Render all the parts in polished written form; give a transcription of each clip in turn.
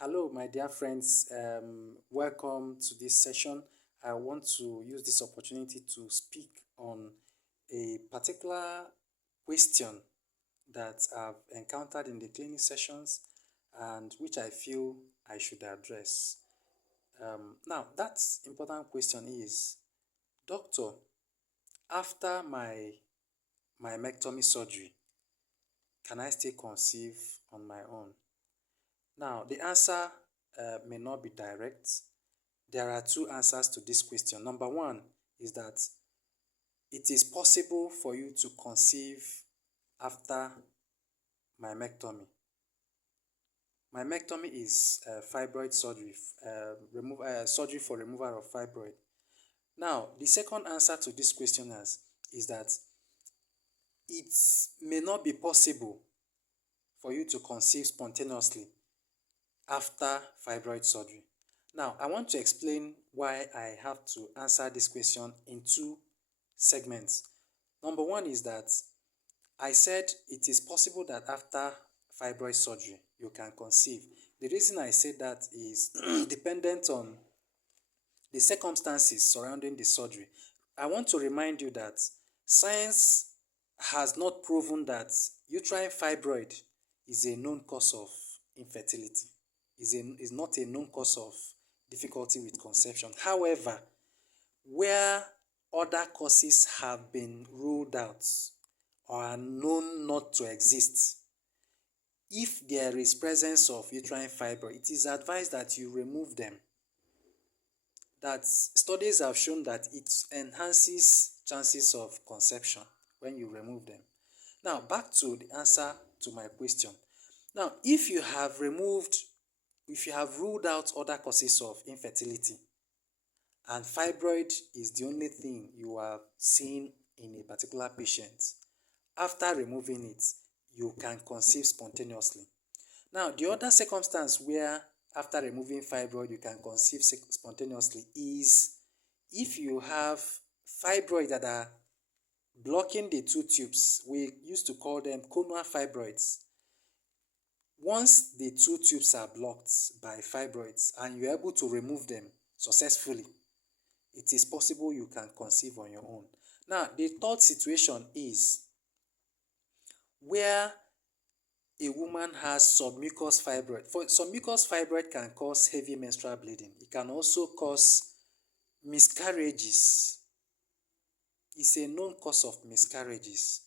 Hello, my dear friends. Welcome to this session. I want to use this opportunity to speak on a particular question that I've encountered in the clinic sessions and which I feel I should address. Now, that important question is, Doctor, after my myectomy surgery, can I still conceive on my own? Now, the answer may not be direct. There are two answers to this question. Number one is that it is possible for you to conceive after myectomy. Myectomy is fibroid surgery, surgery for removal of fibroid. Now, the second answer to this question is that it may not be possible for you to conceive spontaneously after fibroid surgery. Now, I want to explain why I have to answer this question in two segments. Number one is that I said it is possible that after fibroid surgery, you can conceive. The reason I said that is dependent on the circumstances surrounding the surgery. I want to remind you that science has not proven that uterine fibroid is a known cause of infertility, is not a known cause of difficulty with conception. However, where other causes have been ruled out or are known not to exist, if there is presence of uterine fibroid, it is advised that you remove them. That studies have shown that it enhances chances of conception when you remove them. Now, back to the answer to my question. Now, if you have ruled out other causes of infertility, and fibroid is the only thing you are seeing in a particular patient, after removing it, you can conceive spontaneously. Now, the other circumstance where after removing fibroid you can conceive spontaneously is if you have fibroid that are blocking the two tubes. We used to call them conal fibroids. Once the two tubes are blocked by fibroids and you're able to remove them successfully, it is possible you can conceive on your own. Now, the third situation is where a woman has submucous fibroid. Submucous fibroid can cause heavy menstrual bleeding. It can also cause miscarriages. It's a known cause of miscarriages.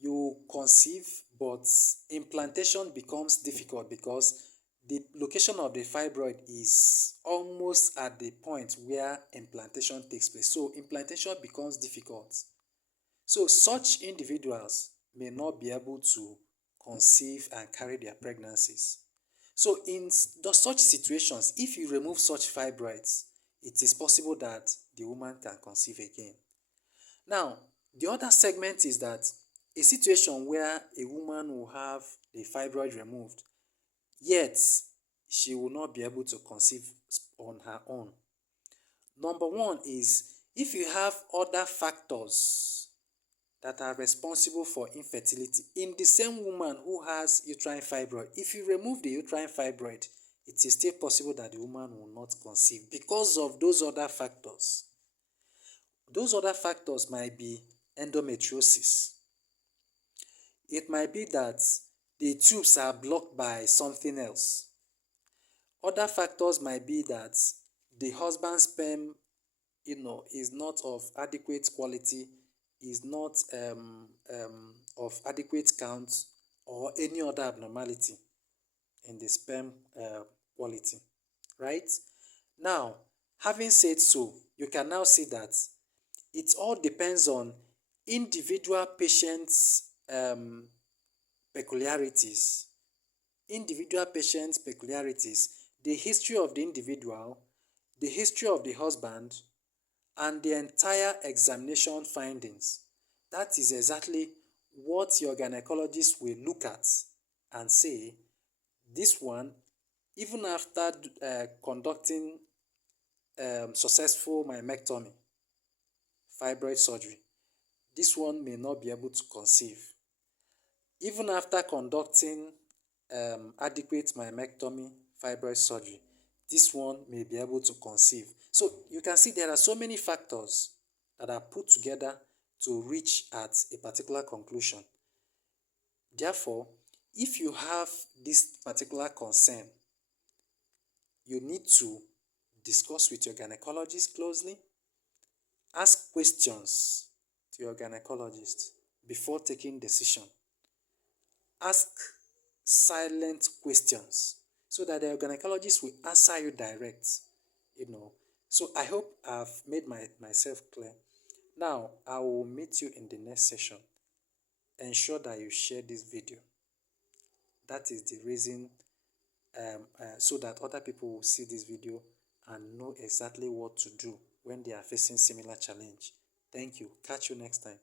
You conceive, but implantation becomes difficult because the location of the fibroid is almost at the point where implantation takes place. So implantation becomes difficult. So such individuals may not be able to conceive and carry their pregnancies. So in such situations, if you remove such fibroids, it is possible that the woman can conceive again. Now, the other segment is that a situation where a woman will have the fibroid removed, yet she will not be able to conceive on her own. Number one is if you have other factors that are responsible for infertility in the same woman who has uterine fibroid. If you remove the uterine fibroid, it is still possible that the woman will not conceive because of those other factors. Those other factors might be endometriosis. It might be that the tubes are blocked by something else. Other factors might be that the husband's sperm, is not of adequate quality, is not of adequate count, or any other abnormality in the sperm quality, right? Now, having said so, you can now see that it all depends on individual patients' peculiarities. Individual patients' peculiarities, the history of the individual, the history of the husband, and the entire examination findings. That is exactly what your gynecologist will look at and say, this one, even after conducting successful myectomy, fibroid surgery, this one may not be able to conceive. Even after conducting adequate myectomy, fibroid surgery, this one may be able to conceive. So you can see there are so many factors that are put together to reach at a particular conclusion. Therefore, if you have this particular concern, you need to discuss with your gynecologist closely, ask questions to your gynecologist before taking decision. Ask silent questions so that the gynecologist will answer you direct. So I hope I've made myself clear. Now I will meet you in the next session. Ensure that you share this video. That is the reason, so that other people will see this video and know exactly what to do when they are facing similar challenge. Thank you. Catch you next time.